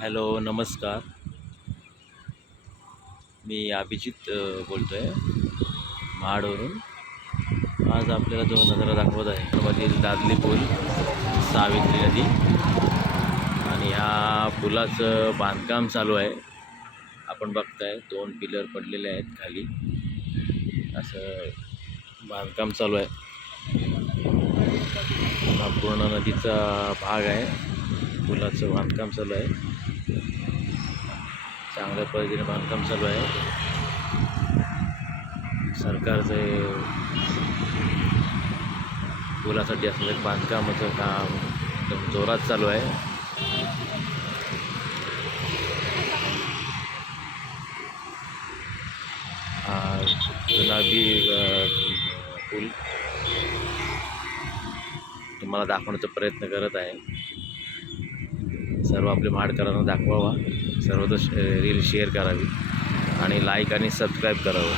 Hello, नमस्कार. मी अभिजित बोलतो आहे महाडवरून. आज आपल्याला दोन नजारा दाखवत आहे. मधील दादली पूल, सावित्री नदी आणि ह्या पुलाचं बांधकाम चालू आहे. आपण बघताय 2 पिलर पडलेले आहेत खाली. असं बांधकाम चालू आहे. हा पूर्ण नदीचा भाग आहे. पुलाचं बांधकाम चालू आहे. चांगल्या पद्धतीने बांधकाम चालू आहे. सरकारचे पुलासाठी असलेलं बांधकामाचं काम एकदम जोरात चालू आहे. हा गुलाबी पूल तुम्हाला दाखवण्याचा प्रयत्न करत आहे. सर्व आपले महाडकरांना दाखवावा, सर्व रील शेअर करावी आणि लाईक आणि सबस्क्राईब करावं.